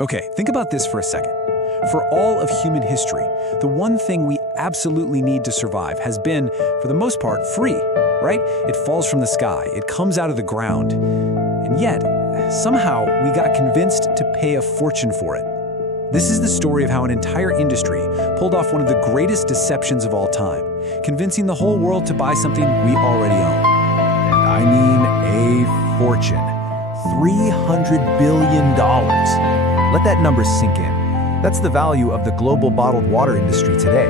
Okay, think about this for a second. For all of human history, the one thing we absolutely need to survive has been, for the most part, free, right? It falls from the sky, it comes out of the ground. And yet, somehow, we got convinced to pay a fortune for it. This is the story of how an entire industry pulled off one of the greatest deceptions of all time, convincing the whole world to buy something we already own. And I mean a fortune. $300 billion. Let that number sink in. That's the value of the global bottled water industry today.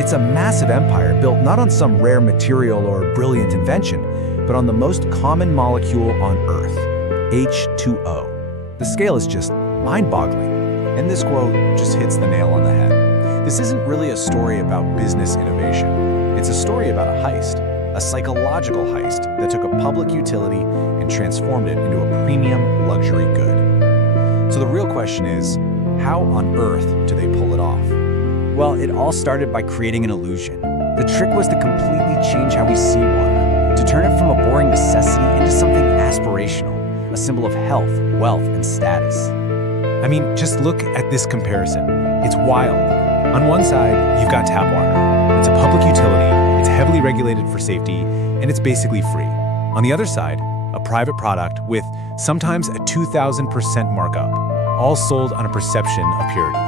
It's a massive empire built not on some rare material or brilliant invention, but on the most common molecule on Earth, H2O. The scale is just mind-boggling. And this quote just hits the nail on the head. This isn't really a story about business innovation. It's a story about a heist, a psychological heist that took a public utility and transformed it into a premium luxury good. So the real question is, how on earth do they pull it off? Well, it all started by creating an illusion. The trick was to completely change how we see water, to turn it from a boring necessity into something aspirational, a symbol of health, wealth, and status. I mean, just look at this comparison. It's wild. On one side, you've got tap water. It's a public utility, it's heavily regulated for safety, and it's basically free. On the other side, a private product with sometimes a 2,000% markup, all sold on a perception of purity.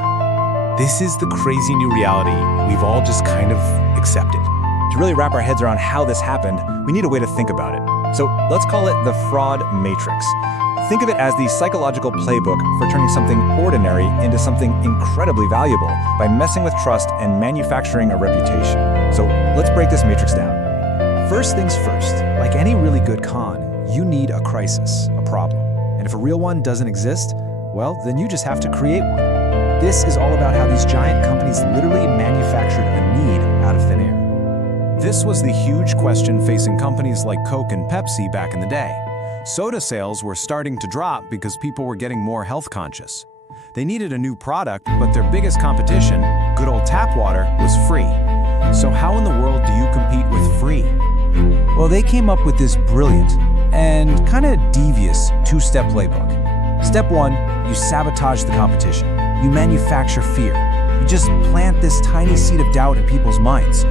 This is the crazy new reality we've all just kind of accepted. To really wrap our heads around how this happened, we need a way to think about it. So let's call it the fraud matrix. Think of it as the psychological playbook for turning something ordinary into something incredibly valuable by messing with trust and manufacturing a reputation. So let's break this matrix down. First things first, like any really good con, you need a crisis, a problem. And if a real one doesn't exist, well, then you just have to create one. This is all about how these giant companies literally manufactured a need out of thin air. This was the huge question facing companies like Coke and Pepsi back in the day. Soda sales were starting to drop because people were getting more health conscious. They needed a new product, but their biggest competition, good old tap water, was free. So how in the world do you compete with free? Well, they came up with this brilliant and kind of devious two-step playbook. Step one, you sabotage the competition. You manufacture fear. You just plant this tiny seed of doubt in people's minds.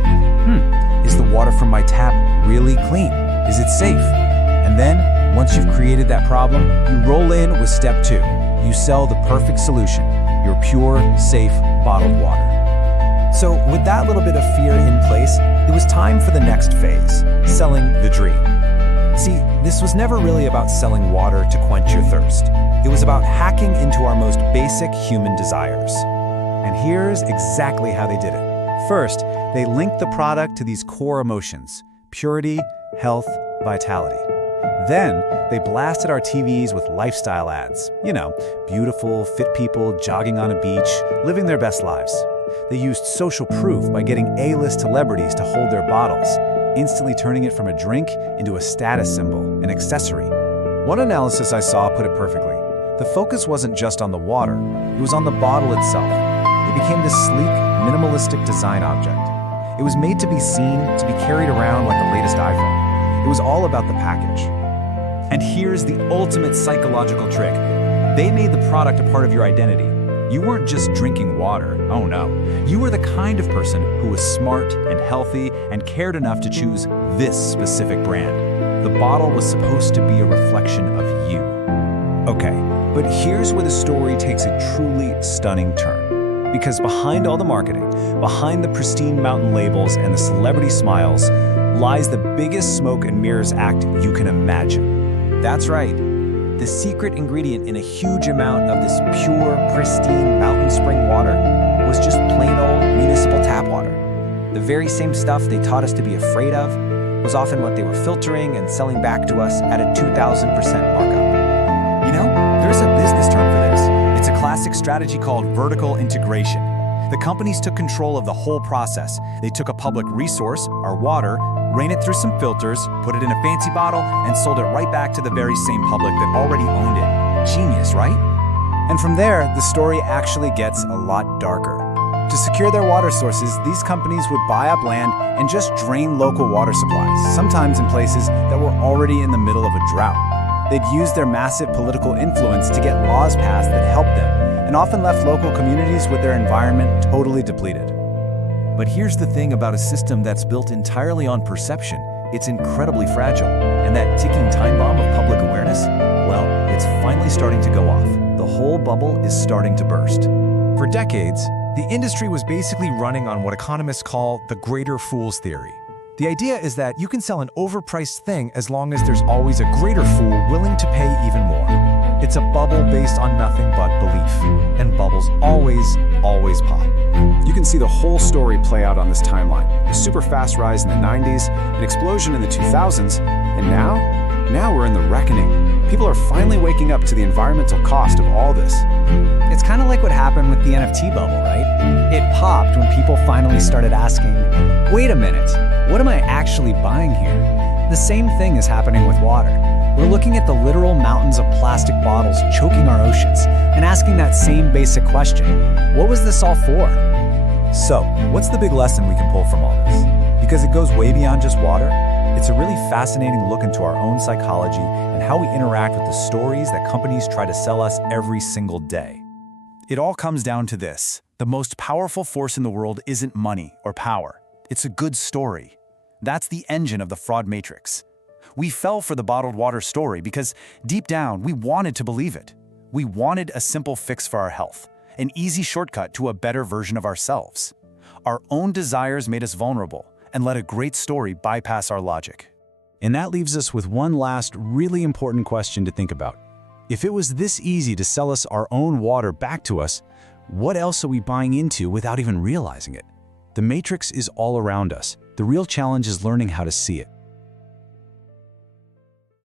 Is the water from my tap really clean? Is it safe? And then, once you've created that problem, you roll in with step two. You sell the perfect solution, your pure, safe, bottled water. So with that little bit of fear in place, it was time for the next phase, selling the dream. See, this was never really about selling water to quench your thirst. It was about hacking into our most basic human desires. And here's exactly how they did it. First, they linked the product to these core emotions: purity, health, vitality. Then, they blasted our TVs with lifestyle ads. You know, beautiful, fit people jogging on a beach, living their best lives. They used social proof by getting A-list celebrities to hold their bottles, instantly turning it from a drink into a status symbol, an accessory. One analysis I saw put it perfectly. The focus wasn't just on the water, it was on the bottle itself. It became this sleek, minimalistic design object. It was made to be seen, to be carried around like the latest iPhone. It was all about the package. And here's the ultimate psychological trick. They made the product a part of your identity. You weren't just drinking water, oh no. You were the kind of person who was smart and healthy and cared enough to choose this specific brand. The bottle was supposed to be a reflection of you. Okay, but here's where the story takes a truly stunning turn. Because behind all the marketing, behind the pristine mountain labels and the celebrity smiles, lies the biggest smoke and mirrors act you can imagine. That's right. The secret ingredient in a huge amount of this pure, pristine mountain spring water was just plain old municipal tap water. The very same stuff they taught us to be afraid of was often what they were filtering and selling back to us at a 2,000% markup. You know, there's a business term for this. It's a classic strategy called vertical integration. The companies took control of the whole process. They took a public resource, our water, ran it through some filters, put it in a fancy bottle, and sold it right back to the very same public that already owned it. Genius, right? And from there, the story actually gets a lot darker. To secure their water sources, these companies would buy up land and just drain local water supplies, sometimes in places that were already in the middle of a drought. They'd use their massive political influence to get laws passed that helped them, and often left local communities with their environment totally depleted. But here's the thing about a system that's built entirely on perception. It's incredibly fragile, and that ticking time bomb of public awareness, well, it's finally starting to go off. The whole bubble is starting to burst. For decades, the industry was basically running on what economists call the greater fool's theory. The idea is that you can sell an overpriced thing as long as there's always a greater fool willing to pay even more. It's a bubble based on nothing but belief, and bubbles always pop. You can see the whole story play out on this timeline. A super fast rise in the 90s, an explosion in the 2000s, and now we're in the reckoning. People are finally waking up to the environmental cost of all this. It's kind of like what happened with the NFT bubble, right? It popped when people finally started asking, wait a minute, what am I actually buying here? The same thing is happening with water. We're looking at the literal mountains of plastic bottles choking our oceans and asking that same basic question, what was this all for? So, what's the big lesson we can pull from all this? Because it goes way beyond just water, it's a really fascinating look into our own psychology and how we interact with the stories that companies try to sell us every single day. It all comes down to this. The most powerful force in the world isn't money or power. It's a good story. That's the engine of the fraud matrix. We fell for the bottled water story because deep down, we wanted to believe it. We wanted a simple fix for our health, an easy shortcut to a better version of ourselves. Our own desires made us vulnerable and let a great story bypass our logic. And that leaves us with one last really important question to think about. If it was this easy to sell us our own water back to us, what else are we buying into without even realizing it? The matrix is all around us. The real challenge is learning how to see it.